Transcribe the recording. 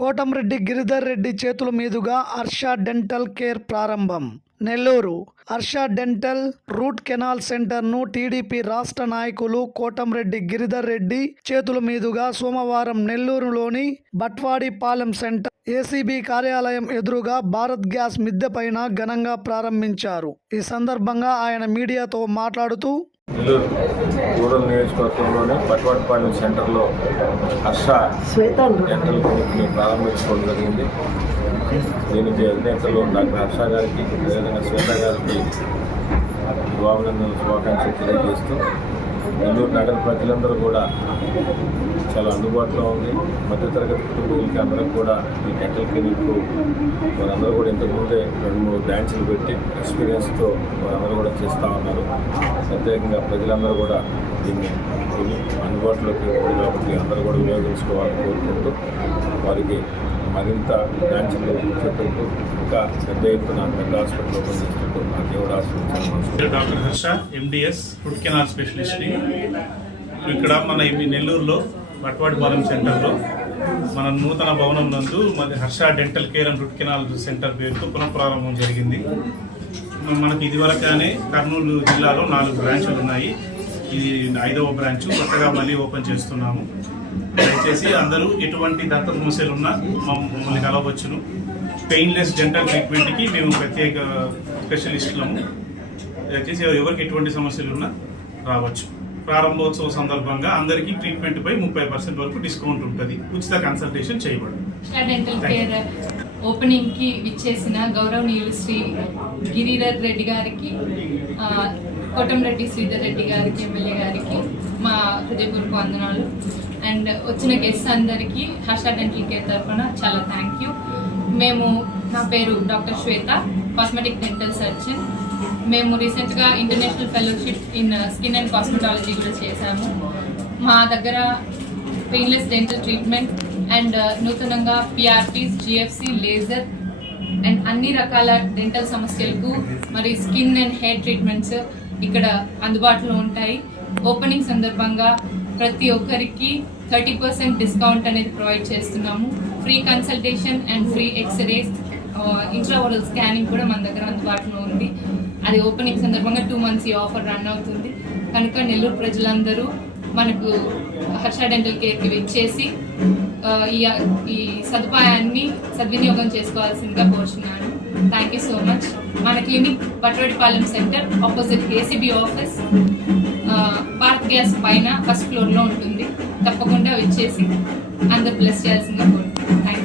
కోటంరెడ్డి గిరిధర్ రెడ్డి చేతుల మీదుగా Harsha dental care ప్రారంభం. Nellore Harsha dental root canal సెంటర్ను టీడీపీ రాష్ట్ర నాయకులు కోటంరెడ్డి గిరిధర్ రెడ్డి చేతుల మీదుగా సోమవారం నెల్లూరులోని బట్వాడిపాలెం సెంటర్ ఏసీబీ కార్యాలయం ఎదురుగా భారత్ గ్యాస్ మిద్దెపైన ఘనంగా ప్రారంభించారు. ఈ సందర్భంగా ఆయన మీడియాతో మాట్లాడుతూ నెల్లూరు రూరల్ నియోజకవర్గంలోని పట్వాడపాలెం సెంటర్లో హర్ష డెంటల్ క్లినిక్ని ప్రారంభించుకోవడం జరిగింది. దీనికి అధినేతలు డాక్టర్ హర్ష గారికి అదేవిధంగా శ్వేత గారికి శుభాభినందనలు శుభాకాంక్షలు తెలియజేస్తూ నెల్లూరు నగర ప్రజలందరూ కూడా చాలా అందుబాటులో ఉంది. మధ్యతరగతి కుటుంబీలకి అందరూ కూడా ఈ డెంటల్ క్లినిక్ వారందరూ కూడా ఇంతకుముందే రెండు మూడు బ్రాంచ్లు పెట్టి ఎక్స్పీరియన్స్తో వారందరూ కూడా చేస్తూ ఉన్నారు. ప్రత్యేకంగా ప్రజలందరూ కూడా దీన్ని అందుబాటులోకి కాబట్టి అందరూ కూడా వినియోగించుకోవాలని కోరుకుంటూ వారికి మరింత బ్రాంచ్లు ఇంకా పెద్ద ఎత్తున పెద్ద హాస్పిటల్ ఓపెన్ ఆ దేవుడు doctor Harsha MDS food canal స్పెషలిస్ట్ని ఇక్కడ మన నెల్లూరులో నెల్లూరులో బట్వాడిపాలెం సెంటర్లో మన నూతన భవనం నందు మరి Harsha dental care and root canal centre పేరుతో పునఃప్రారంభం జరిగింది. మనకి ఇదివరకనే కర్నూలు జిల్లాలో నాలుగు బ్రాంచులు ఉన్నాయి. ఇది ఐదవ బ్రాంచ్ కొత్తగా మళ్ళీ ఓపెన్ చేస్తున్నాము. దయచేసి అందరూ ఎటువంటి దంత సమస్యలు ఉన్నా మమ్మ- మమ్మల్ని కలవచ్చును. పెయిన్లెస్ డెంటల్ ట్రీట్మెంట్కి మేము ప్రత్యేక స్పెషలిస్టులము. దయచేసి ఎవరికి ఎటువంటి సమస్యలు ఉన్నా రావచ్చు. ప్రారంభోత్సవ సందర్భంగా అందరికీ ట్రీట్మెంట్ పై ముప్పై పర్సెంట్ వరకు డిస్కౌంట్ ఉంటుంది. ఉచిత కన్సల్టేషన్ కేర్ ఓపెనింగ్కి విచ్చేసిన గౌరవనీయులు శ్రీ గిరిధర్ రెడ్డి గారికి కోటంరెడ్డి శ్రీధర్ రెడ్డి గారికి ఎమ్మెల్యే గారికి మా హృదయపూర్వక వందనాలు. అండ్ వచ్చిన గెస్ట్ అందరికీ హర్ష డెంటల్ కేర్ తరఫున చాలా థ్యాంక్ యూ మేము నా పేరు doctor Shweta cosmetic dental surgeon మేము రీసెంట్గా international fellowship in skin and cosmetology కూడా చేశాము. మా దగ్గర పెయిన్లెస్ డెంటల్ ట్రీట్మెంట్ అండ్ నూతనంగా పిఆర్పీస్ జిఎఫ్సి లేజర్ అండ్ అన్ని రకాల డెంటల్ సమస్యలకు మరి స్కిన్ అండ్ హెయిర్ ట్రీట్మెంట్స్ ఇక్కడ అందుబాటులో ఉంటాయి. ఓపెనింగ్ సందర్భంగా ప్రతి ఒక్కరికి థర్టీ పర్సెంట్ డిస్కౌంట్ అనేది ప్రొవైడ్ చేస్తున్నాము. Free consultation and free x-rays intraoral scanning కూడా మన దగ్గర అందుబాటులో ఉంది. అది ఓపెనింగ్ సందర్భంగా టూ మంత్స్ ఈ ఆఫర్ రన్ అవుతుంది. కనుక నెల్లూరు ప్రజలందరూ మనకు హర్ష డెంటల్ కేర్కి వచ్చేసి ఈ ఈ సదుపాయాన్ని సద్వినియోగం చేసుకోవాల్సిందిగా కోరుచున్నాను. థ్యాంక్ యూ సో మచ్ మన clinic Patwadipalem centre opposite ACB office park Bharat gas పైన ఫస్ట్ ఫ్లోర్లో ఉంటుంది. తప్పకుండా వచ్చేసి అందరు ప్లస్ చేయాల్సిందిగా యూ